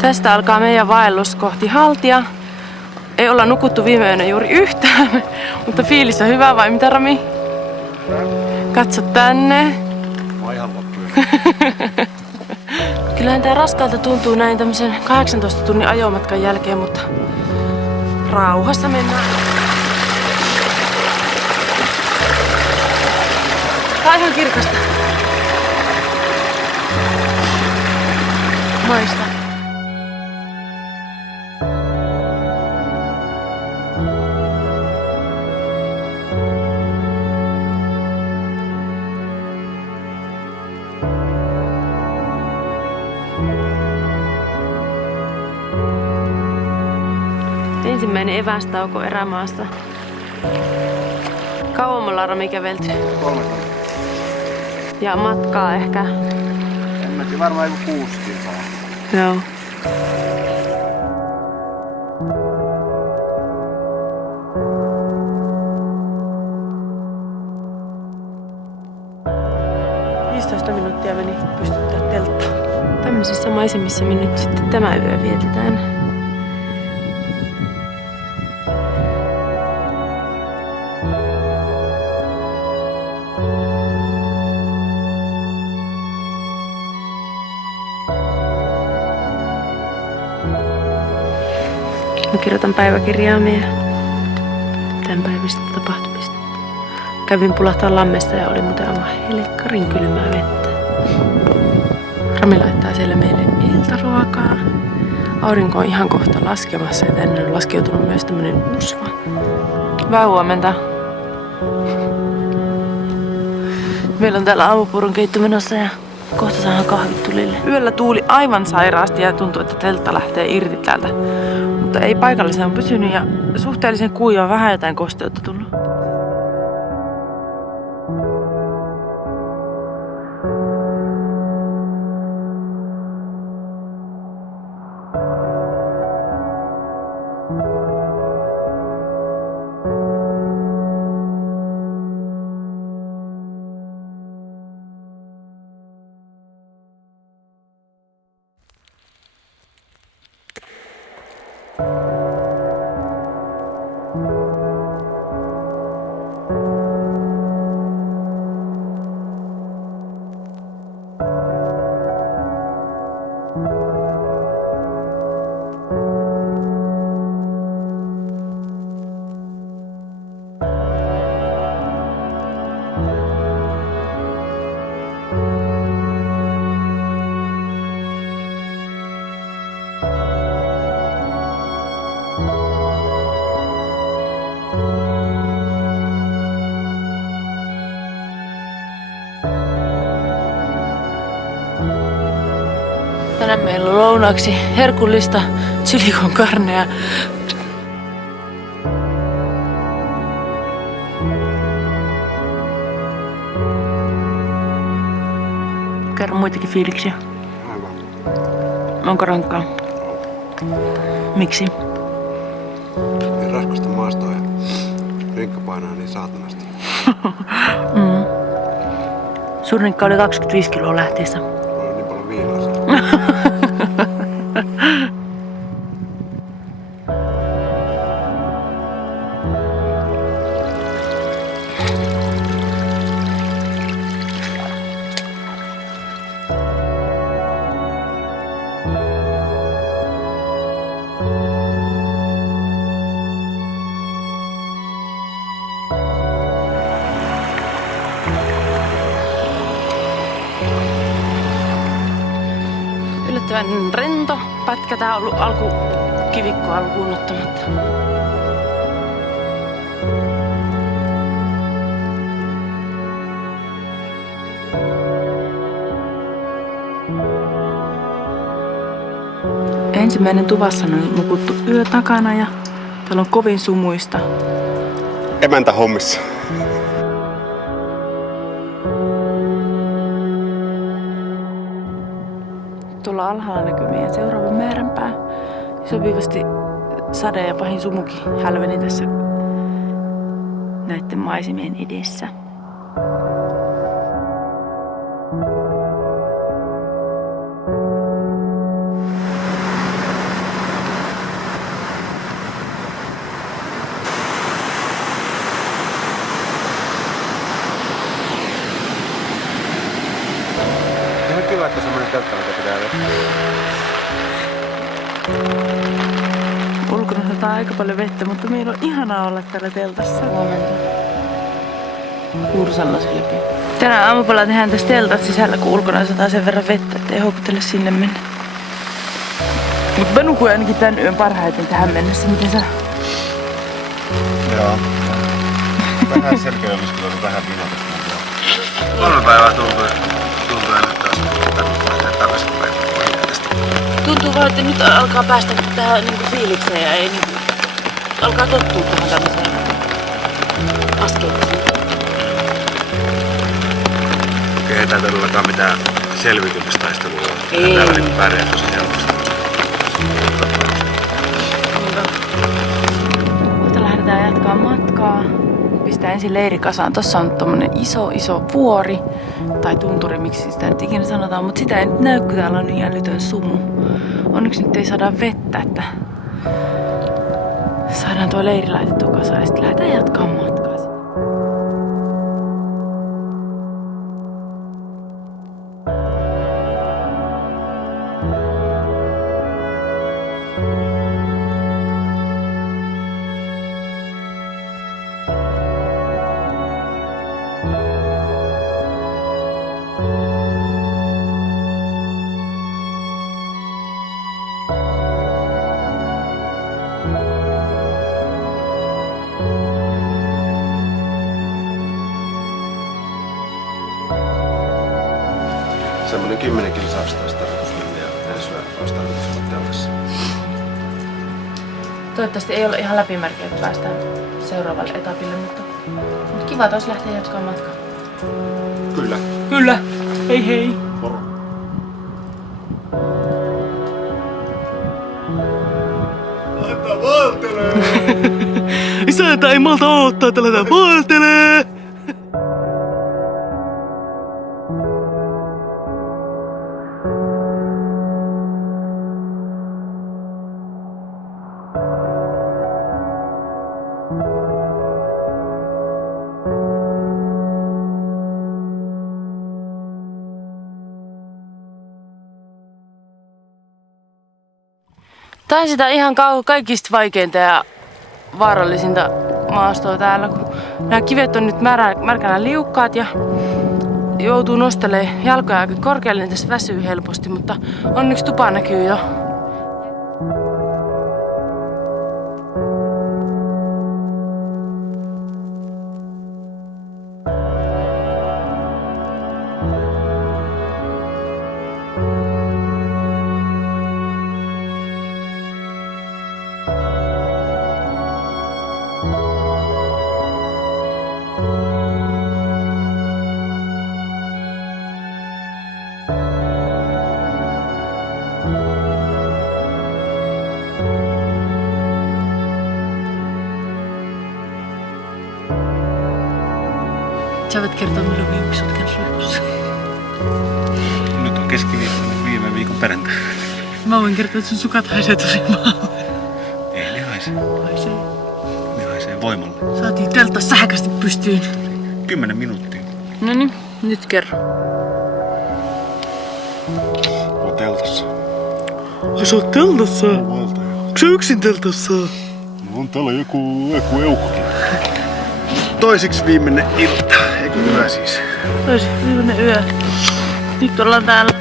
Tästä alkaa meidän vaellus kohti Haltia. Ei olla nukuttu viime yönä juuri yhtään, mutta fiilis on hyvä, vai mitä Rami? Katso tänne. Mä ihan loppuun. Kyllähän tää raskaalta tuntuu näin tämmöisen 18 tunnin ajomatkan jälkeen, mutta rauhassa mennään. Tää on ihan kirkasta. Maista. Ensimmäinen evästauko erämaassa. Kauan me ollaan Rami kävelty? 3 tuntia. Ja matkaa ehkä? En mä tiedä, varmaan joku 6 kilsaa. Joo. Minuuttia meni pystyttää teltta. Tämmöisissä maisemissa me nyt sitten tämä yö vietetään. Mä kirjoitan päiväkirjaa meidän tämänpäiväistä tapahtumista. Kävin pulahtaa lammesta ja oli muuten aivan helkkarin kylmää vettä. Rami laittaa siellä meille iltaruokaa. Aurinko on ihan kohta laskemassa ja tänne on laskeutunut myös tämmönen usva. Hyvää huomenta. Meillä on täällä aamupurun keitto menossa ja kohta saadaan kahvit tulille. Yöllä tuuli aivan sairaasti ja tuntuu, että teltta lähtee irti täältä. Mutta ei paikallisen on pysynyt ja suhteellisen kuiva, vähän jotain kosteutta tullut. Tänään meillä on lounaaksi herkullista chili con carnea. Kerro muitakin fiiliksiä. Aivan. Onko rankkaa? Miksi? Niin raskasta maastoa ja rinkka painaa niin saatanasti. Sun rinkka oli 25 kiloa lähtiessä. On niin paljon viinaa siellä. Yllättävän rento pätkä. Tää on ollut kivikkoa lukuun ottamatta. Ensimmäinen tuvassa on nukuttu yö takana ja täällä on kovin sumuista. Emäntä hommissa. Tuolla alhaalla näkyy meidän seuraava määränpää. Sopivasti sade ja pahin sumukin hälveni tässä näiden maisemien edessä. kiva, että semmoinen teltta, mikä pitää vettä. Ulkona sataa aika paljon vettä, mutta meillä on ihanaa olla täällä teltassa. Huomenta. Kursalla silpi. Tänään aamupäivällä tehdään tässä teltan sisällä, kun ulkona sataa sen verran vettä, ettei houkuttele sinne mennä. Mutta mä nukuin ainakin tän yön parhaiten tähän mennessä. Miten sä? Joo. Vähän selkeä omiskelu, vähän vinotasta. 3 päivää tuntuu ja nyt taas perustaa takaisinpäin. Tuntuu vaan, että nyt alkaa päästä tähän niinku fiilikseen ja ei niinku... Alkaa tottua tähän tämmöiseen askeetiseen. Ei tää todellakaan mitään selviytymistaistelua. Ei. Täällä niinku pärjää tosi helposti. Kohta lähdetään jatkaa matkaa. Pistää ensin leiri kasaan. Tossa on tommonen iso vuori. Tai tunturi, miksi sitä nyt ikinä sanotaan. Mutta sitä ei nyt näy, kun täällä on niin älytön sumu. Onneksi nyt ei saada vettä, että saadaan tuo leiri laitettua kasaan ja sitten lähdetään jatkaa matkaa. Semmoinen 10 kilsausta olisi tarkoitus mennä ja ensi yö olisi tarkoitus olla teltassa. Toivottavasti ei ole ihan läpimärkä, että päästään seuraavalle etapille, mutta kiva taas lähteä jatkaa matkaa. Kyllä. Kyllä. Hei hei. Moro. Laita valtelee! Isäntä ei malta odottaa, että lähdetään valtelee! Tää on sitä ihan kaikista vaikeinta ja vaarallisinta maastoa täällä, kun nämä kivet on nyt märkänä liukkaat ja joutuu nostelemaan jalkoja aika korkealle, niin tässä väsyy helposti, mutta onneksi tupa näkyy jo. Sä voit kertoa, milloin viimeksi olet käynyt suihkussa. Nyt on keskiviikko, viime viikon perjantai. Mä voin kertoa, että sun sukat haisee tosi maalle. Ei ne haise. Haisee. Ne haisee voimalle. Saatiin teltta sähkästi pystyyn. 10 minuuttia. Noniin, nyt kerro. Oon teltassa. Ai sä oot teltassa? Valta joo. Onko sä yksin teltassa? On täällä joku eukkokin. Toisiksi viimeinen ilta, eikö yö siis? Toisi viimeinen yö. Nyt ollaan täällä,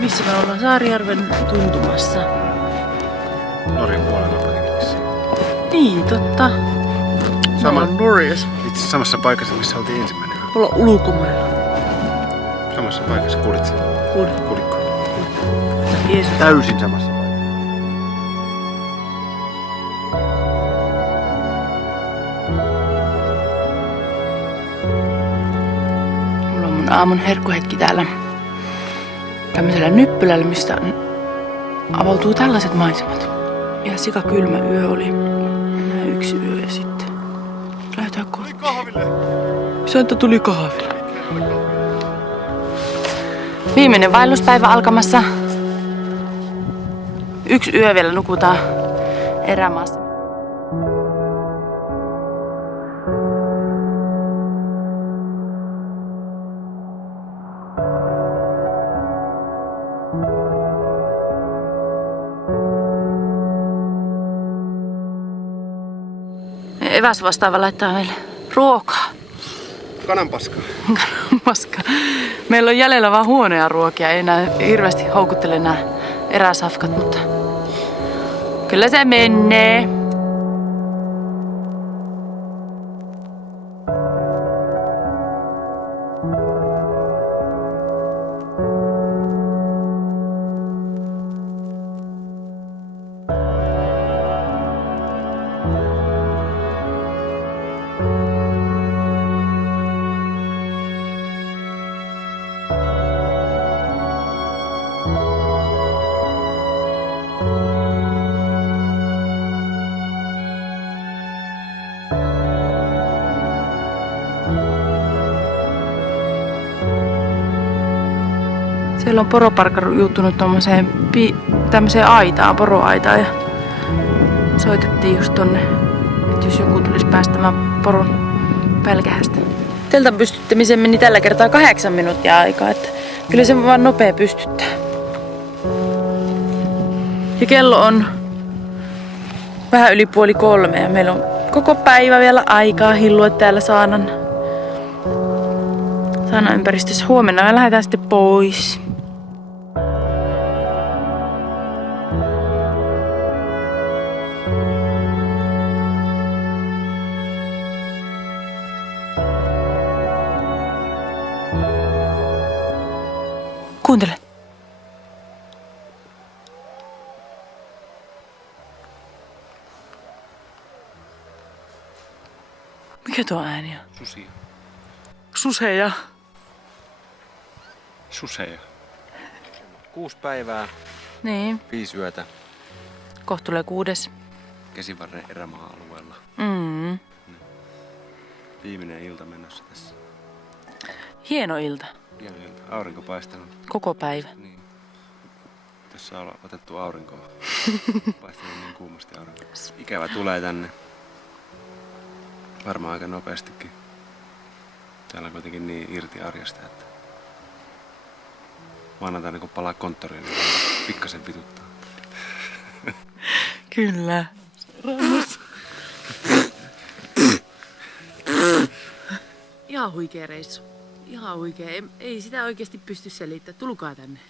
missä me ollaan, Saarijärven tuntumassa. Norjan puolella kuitenkin. Niin, totta. Sama. Me ollaan Norjassa. Itse asiassa samassa paikassa, missä oltiin ensimmäinen yö. Me ollaan ulkomailla. Samassa paikassa kuulit sen. Kuulitko? Jeesus. Täysin samassa paikassa. Mulla on mun aamun herkkuhetki täällä tämmöisellä nyppylällä, mistä avautuu tällaiset maisemat. Ja sika kylmä yö oli. Nää yksi yö ja sitten lähdetään kohti. Kahville! Isäntä tuli kahville. Viimeinen vaelluspäivä alkamassa. Yksi yö vielä nukutaan erämaassa. eväs vastaava laittaa meille ruokaa. Kananpaskaa. Paska. Meillä on jäljellä vaan huonoja ruokia, ei enää hirveästi houkuttele nämä eräsafkat, mutta kyllä se menee. Siellä on poroparkka juuttunut tämmöiseen aitaan, poroaitaan ja soitettiin just tonne, että jos joku tulisi päästämään poron pälkähästä. Teltan pystyttämiseen meni tällä kertaa 8 minuuttia aikaa, että kyllä se vaan nopea pystyttää. Ja kello on vähän yli 2:30 ja meillä on koko päivä vielä aikaa hillua täällä saanan ympäristössä. Huomenna me lähdetään sitten pois. Kuuntele. Mikä tuo ääni on? Susia. Suseja. Suseja. 6 päivää, Niin. 5 yötä Kohta tulee 6. Käsivarren erämaa-alueella. Viimeinen ilta menossa tässä. Hieno ilta. Hieno ilta. Aurinko paistanut. Koko päivä. Niin. Tässä on otettu aurinkoa. Paistanut niin kuumasti aurinko. Ikävä tulee tänne. Varmaan aika nopeastikin. Täällä on kuitenkin niin irti arjesta, että maanantaina kun palaa konttoriin, niin pikkasen vituttaa. Kyllä. Ihan huikea reissu. Ihan huikea. Ei sitä oikeasti pysty selittämään. Tulkaa tänne.